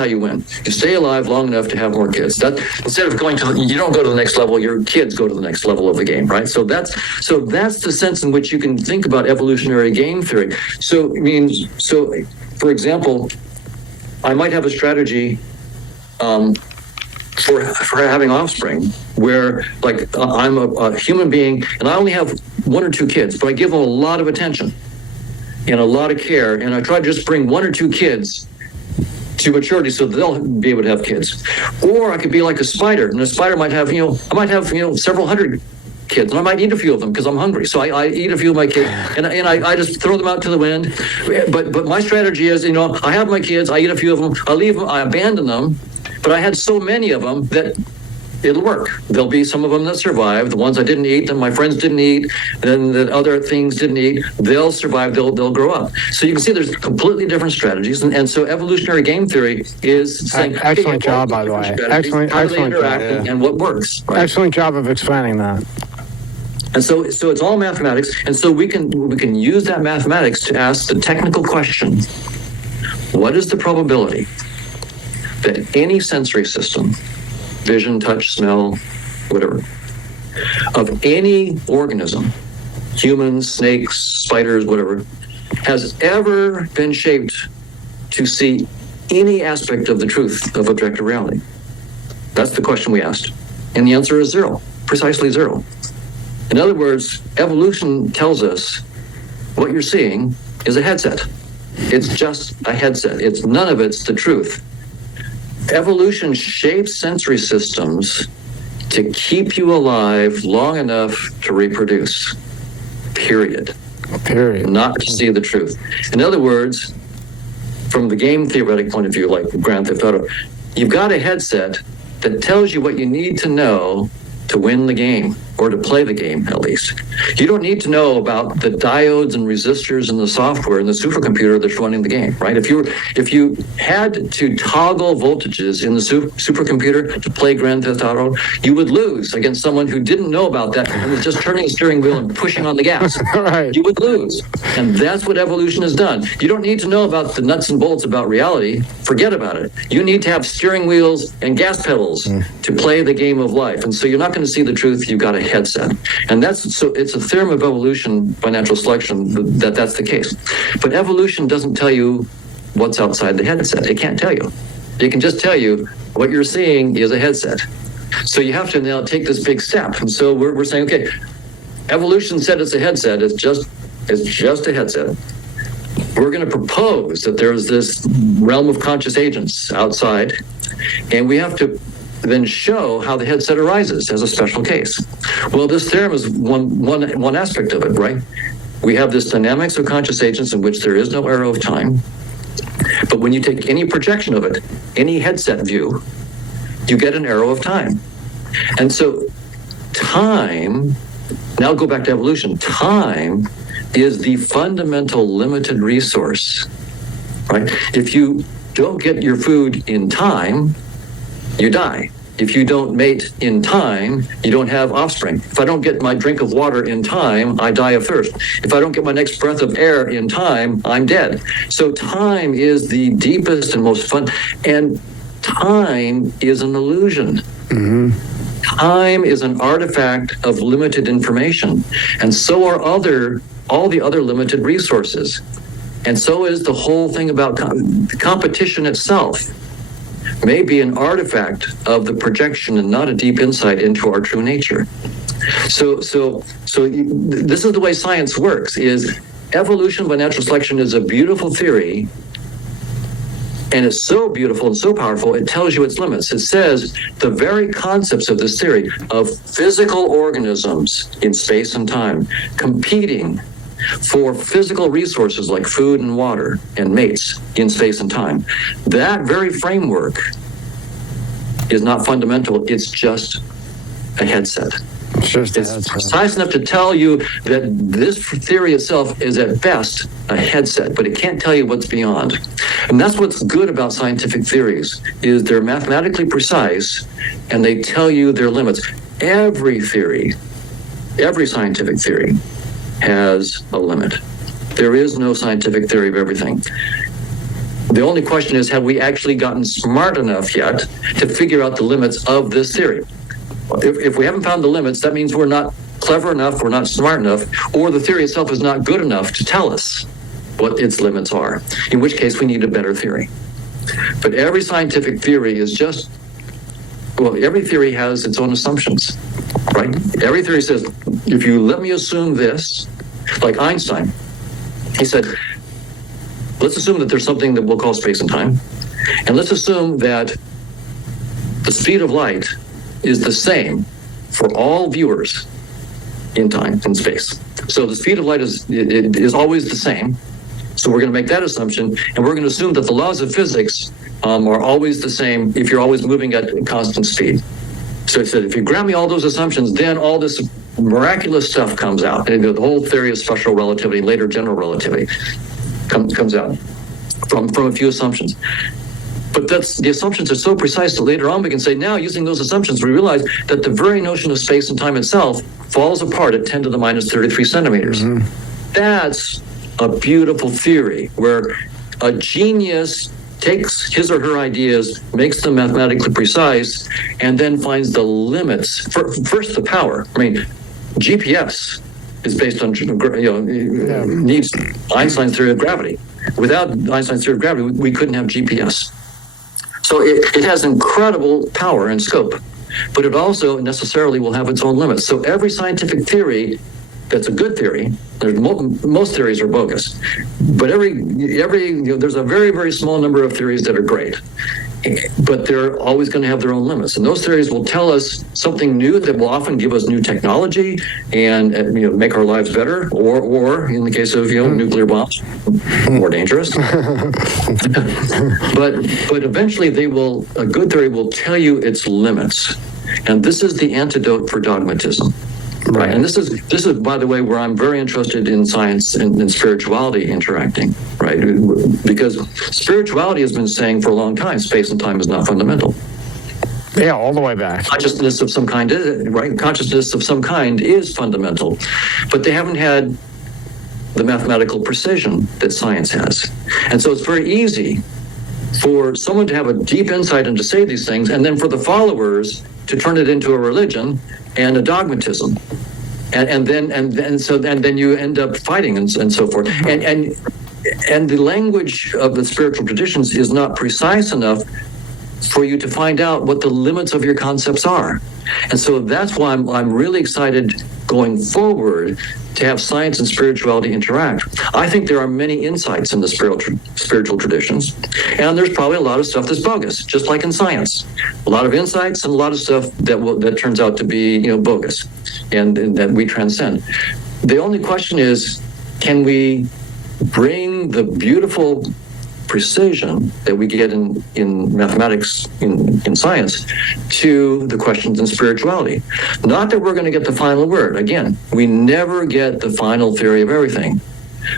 how you win. You stay alive long enough to have more kids. That instead of you don't go to the next level, your kids go to the next level of the game, right? So that's the sense in which you can think about evolutionary game theory. So for example, I might have a strategy for having offspring where, like, I'm a human being and I only have 1 or 2 kids, but I give them a lot of attention and a lot of care, and I try to just bring 1 or 2 kids to maturity so they'll be able to have kids. Or I could be like a spider, and a spider might have, I might have, several hundred kids, and I might eat a few of them because I'm hungry. So I eat a few of my kids, and I just throw them out to the wind. But my strategy is, I have my kids, I eat a few of them, I leave them, I abandon them, but I had so many of them that it'll work. There'll be some of them that survive. The ones I didn't eat, and my friends didn't eat, and the other things didn't eat, they'll survive, they'll grow up. So you can see there's completely different strategies. And so evolutionary game theory is saying, excellent job, by the way. Excellent job. And what works. Right? Excellent job of explaining that. And so it's all mathematics. And so we can use that mathematics to ask the technical question: what is the probability that any sensory system, vision, touch, smell, whatever, of any organism, humans, snakes, spiders, whatever, has ever been shaped to see any aspect of the truth of objective reality? That's the question we asked. And the answer is 0, precisely 0. In other words, evolution tells us what you're seeing is a headset. It's just a headset. None of it's the truth. Evolution shapes sensory systems to keep you alive long enough to reproduce. Period. Not to see the truth. In other words, from the game theoretic point of view, like Grand Theft Auto, you've got a headset that tells you what you need to know to win the game, or to play the game, at least. You don't need to know about the diodes and resistors and the software and the supercomputer that's running the game, right? If you had to toggle voltages in the supercomputer to play Grand Theft Auto, you would lose against someone who didn't know about that and was just turning the steering wheel and pushing on the gas. Right. You would lose. And that's what evolution has done. You don't need to know about the nuts and bolts about reality. Forget about it. You need to have steering wheels and gas pedals to play the game of life. And so you're not going to see the truth. You've got a headset. And it's a theorem of evolution by natural selection that's the case. But evolution doesn't tell you what's outside the headset. It can't tell you. It can just tell you what you're seeing is a headset. So you have to now take this big step. And so we're saying, okay, evolution said it's a headset. It's just a headset. We're going to propose that there's this realm of conscious agents outside, and we have to then show how the headset arises as a special case. Well, this theorem is one aspect of it, right? We have this dynamics of conscious agents in which there is no arrow of time. But when you take any projection of it, any headset view, you get an arrow of time. And so time, now go back to evolution, time is the fundamental limited resource, right? If you don't get your food in time, you die. If you don't mate in time, you don't have offspring. If I don't get my drink of water in time, I die of thirst. If I don't get my next breath of air in time, I'm dead. So time is the deepest and most fun, and time is an illusion. Mm-hmm. Time is an artifact of limited information, and so are all the other limited resources. And so is the whole thing about competition itself. May be an artifact of the projection and not a deep insight into our true nature. So this is the way science works, is evolution by natural selection is a beautiful theory, and it's so beautiful and so powerful, it tells you its limits. It says the very concepts of this theory of physical organisms in space and time competing for physical resources like food and water and mates in space and time, that very framework is not fundamental. It's just a headset. It's precise enough to tell you that this theory itself is at best a headset, but it can't tell you what's beyond. And that's what's good about scientific theories, is they're mathematically precise and they tell you their limits. Every theory, every scientific theory has a limit. There is no scientific theory of everything. The only question is, have we actually gotten smart enough yet to figure out the limits of this theory? If we haven't found the limits, that means we're not clever enough, we're not smart enough, or the theory itself is not good enough to tell us what its limits are, in which case we need a better theory. But every scientific theory is just, well, every theory has its own assumptions, right? Every theory says, if you let me assume this, like Einstein, he said, let's assume that there's something that we'll call space and time, and let's assume that the speed of light is the same for all viewers in time and space. So the speed of light is always the same. So we're going to make that assumption, and we're going to assume that the laws of physics are always the same if you're always moving at constant speed. So he said, if you grant me all those assumptions, then all this miraculous stuff comes out. And the whole theory of special relativity, later general relativity, comes out from a few assumptions. But the assumptions are so precise that later on we can say, now using those assumptions, we realize that the very notion of space and time itself falls apart at 10 to the minus 33 centimeters. Mm-hmm. That's a beautiful theory where a genius takes his or her ideas, makes them mathematically precise, and then finds the limits. First, the power. I mean, GPS is based on, needs Einstein's theory of gravity. Without Einstein's theory of gravity, we couldn't have GPS. So it has incredible power and scope, but it also necessarily will have its own limits. So every scientific theory that's a good theory, most theories are bogus, but there's a very, very small number of theories that are great, but they're always going to have their own limits. And those theories will tell us something new that will often give us new technology and make our lives better, or in the case of nuclear bombs, more dangerous. but eventually a good theory will tell you its limits, and this is the antidote for dogmatism. Right, and this is, by the way, where I'm very interested in science and spirituality interacting, right? Because spirituality has been saying for a long time, space and time is not fundamental. Yeah, all the way back. Consciousness of some kind is, right? Consciousness of some kind is fundamental, but they haven't had the mathematical precision that science has. And so it's very easy for someone to have a deep insight and to say these things, and then for the followers to turn it into a religion and a dogmatism, and then you end up fighting and so forth. And the language of the spiritual traditions is not precise enough for you to find out what the limits of your concepts are. And so that's why I'm really excited going forward to have science and spirituality interact. I think there are many insights in the spiritual traditions, and there's probably a lot of stuff that's bogus, just like in science. A lot of insights and a lot of stuff that turns out to be bogus, and that we transcend. The only question is, can we bring the beautiful precision that we get in mathematics, in science, to the questions in spirituality? Not that we're going to get the final word. Again, we never get the final theory of everything,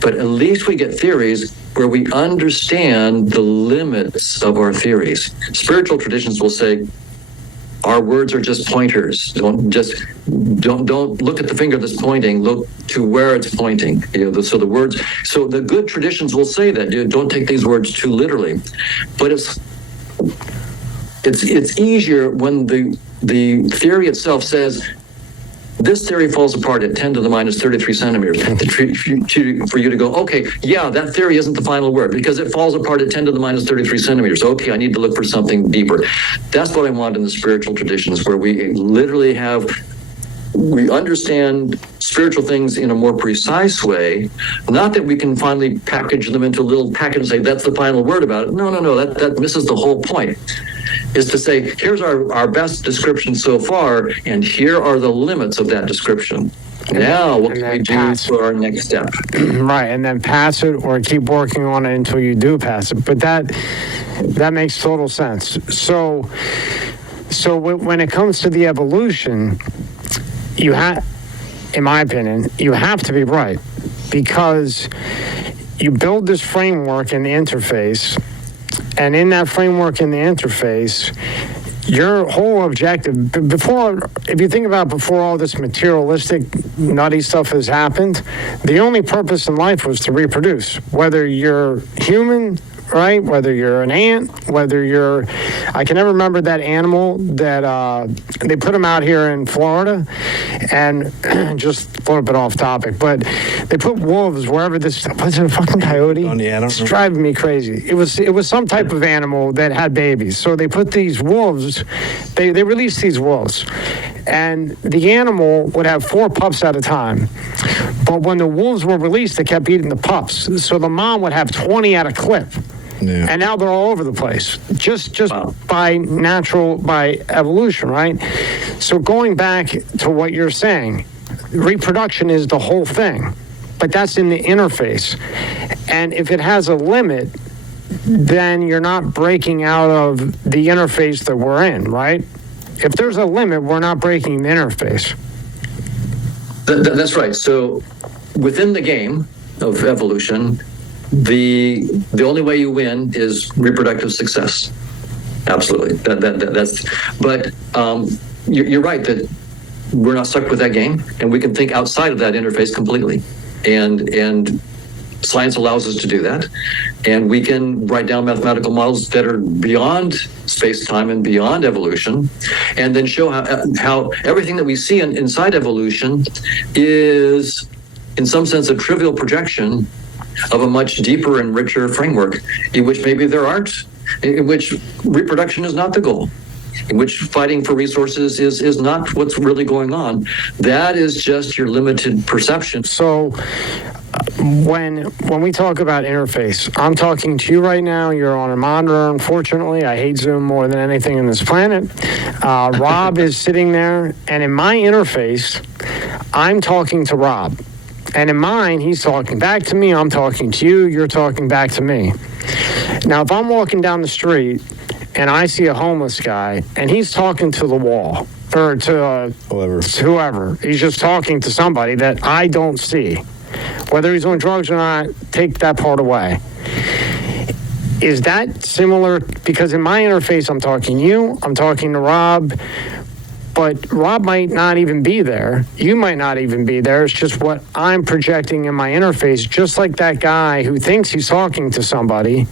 but at least we get theories where we understand the limits of our theories. Spiritual traditions will say, our words are just pointers. Don't look at the finger that's pointing. Look to where it's pointing. So the good traditions will say that. Don't take these words too literally. But it's easier when the theory itself says, this theory falls apart at 10 to the minus 33 centimeters for you to go, okay, yeah, that theory isn't the final word because it falls apart at 10 to the minus 33 centimeters. Okay, I need to look for something deeper. That's what I want in the spiritual traditions, where we literally we understand spiritual things in a more precise way, not that we can finally package them into a little package and say, that's the final word about it. No, that misses the whole point. Is to say, here's our best description so far, and here are the limits of that description. Now, what can we do for our next step? Right, and then pass it or keep working on it until you do pass it. But that makes total sense. So when it comes to the evolution, in my opinion, you have to be right, because you build this framework in the interface. And in that framework in the interface, your whole objective, if you think about before all this materialistic, nutty stuff has happened, the only purpose in life was to reproduce. Whether you're human right? Whether you're an ant, whether you're, I can never remember that animal that they put them out here in Florida, and just a little bit off topic, but they put wolves wherever this, was it a fucking coyote? Oh, yeah, I don't It's know. driving me crazy. It was some type of animal that had babies. So they put these wolves, they released these wolves, and the animal would have 4 pups at a time. But when the wolves were released, they kept eating the pups. So the mom would have 20 at a clip. Yeah. And now they're all over the place, just Wow. by evolution, right? So going back to what you're saying, reproduction is the whole thing, but that's in the interface. And if it has a limit, then you're not breaking out of the interface that we're in, right? If there's a limit, we're not breaking the interface. That's right. So within the game of evolution, the only way you win is reproductive success. Absolutely. That's. But you're right that we're not stuck with that game, and we can think outside of that interface completely, and science allows us to do that, and we can write down mathematical models that are beyond space-time and beyond evolution, and then show how everything that we see inside evolution is, in some sense, a trivial projection of a much deeper and richer framework in which maybe there aren't, in which reproduction is not the goal, in which fighting for resources is not what's really going on. That is just your limited perception. So when we talk about interface, I'm talking to you right now. You're on a monitor, unfortunately. I hate Zoom more than anything on this planet. Rob is sitting there, and in my interface, I'm talking to Rob. And in mine, he's talking back to me. I'm talking to you. You're talking back to me. Now, if I'm walking down the street and I see a homeless guy and he's talking to the wall or to whoever, he's just talking to somebody that I don't see. Whether he's on drugs or not, take that part away. Is that similar? Because in my interface, I'm talking to you, I'm talking to Rob, but Rob might not even be there. You might not even be there. It's just what I'm projecting in my interface, just like that guy who thinks he's talking to somebody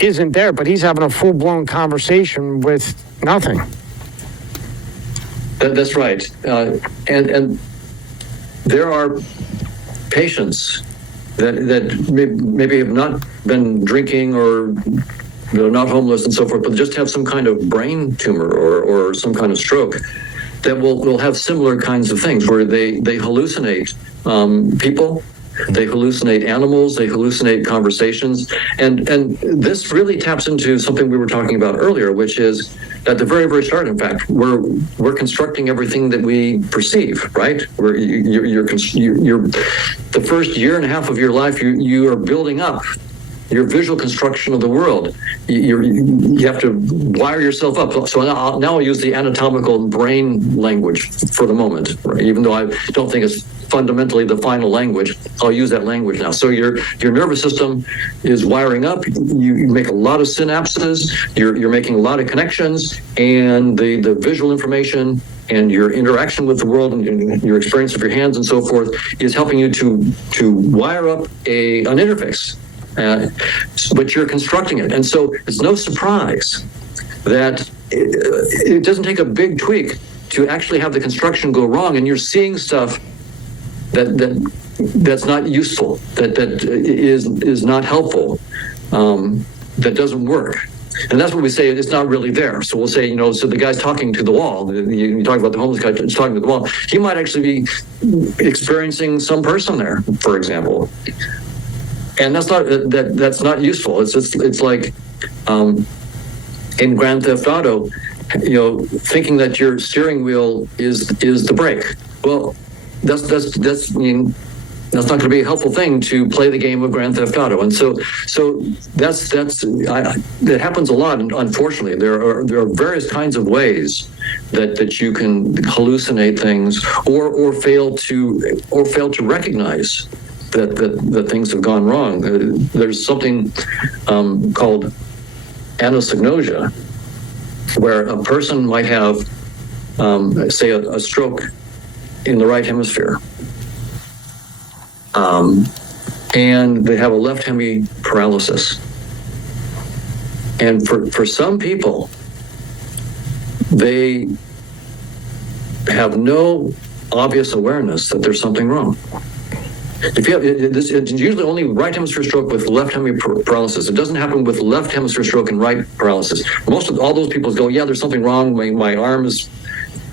isn't there, but he's having a full-blown conversation with nothing. That's right. And there are patients that maybe have not been drinking or they're not homeless and so forth, but just have some kind of brain tumor or some kind of stroke that will have similar kinds of things where they hallucinate people, they hallucinate animals, they hallucinate conversations. And this really taps into something we were talking about earlier, which is at the very, very start, in fact, we're constructing everything that we perceive, right? You're the first year and a half of your life, you are building up your visual construction of the world. You have to wire yourself up. So now I'll use the anatomical brain language for the moment, right? Even though I don't think it's fundamentally the final language, I'll use that language now. So your nervous system is wiring up. You make a lot of synapses. You're making a lot of connections, and the visual information and your interaction with the world and your experience of your hands and so forth is helping you to wire up an interface. But you're constructing it. And so it's no surprise that it doesn't take a big tweak to actually have the construction go wrong, and you're seeing stuff that's not useful, that is not helpful, that doesn't work. And that's what we say, it's not really there. So we'll say, so the guy's talking to the wall. You talk about the homeless guy talking to the wall. He might actually be experiencing some person there, for example. And that's not useful. It's like in Grand Theft Auto, thinking that your steering wheel is the brake. Well, that's not going to be a helpful thing to play the game of Grand Theft Auto. And so that happens a lot. Unfortunately, there are various kinds of ways that you can hallucinate things or fail to recognize that things have gone wrong. There's something called anosognosia, where a person might have, say, a stroke in the right hemisphere, and they have a left hemi paralysis. And for some people, they have no obvious awareness that there's something wrong. If you have this, it's usually only right hemisphere stroke with left hemisphere paralysis. It doesn't happen with left hemisphere stroke and right paralysis. Most of all those people go, yeah, there's something wrong. My arm is,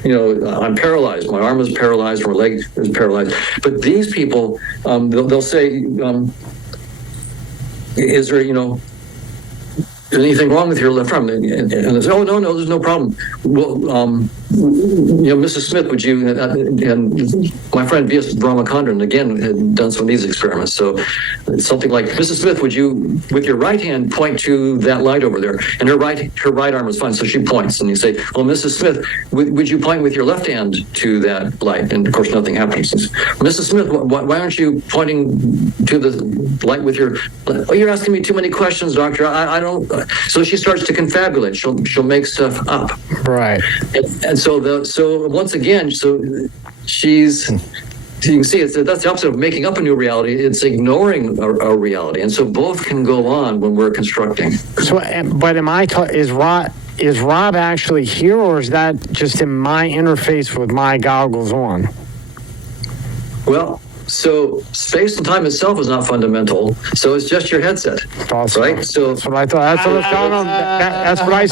I'm paralyzed. My arm is paralyzed. My leg is paralyzed. But these people, they'll say, is there, is anything wrong with your left arm? And they say, oh, no, there's no problem. Well, Mrs. Smith, would you, and my friend V.S. Brahmachandran, again, had done some of these experiments. So it's something like, Mrs. Smith, would you, with your right hand, point to that light over there? And her right arm is fine, so she points. And you say, well, Mrs. Smith, would you point with your left hand to that light? And of course, nothing happens. Mrs. Smith, why aren't you pointing to the light with your, oh, you're asking me too many questions, doctor. I don't. So she starts to confabulate. She'll make stuff up. Right. And so once again, she's, you can see that's the opposite of making up a new reality. It's ignoring a reality. And so both can go on when we're constructing. So, but is Rob actually here, or is that just in my interface with my goggles on? Well, so space and time itself is not fundamental. So it's just your headset, Awesome. right? So that's what I thought. That's what was going on. That's what I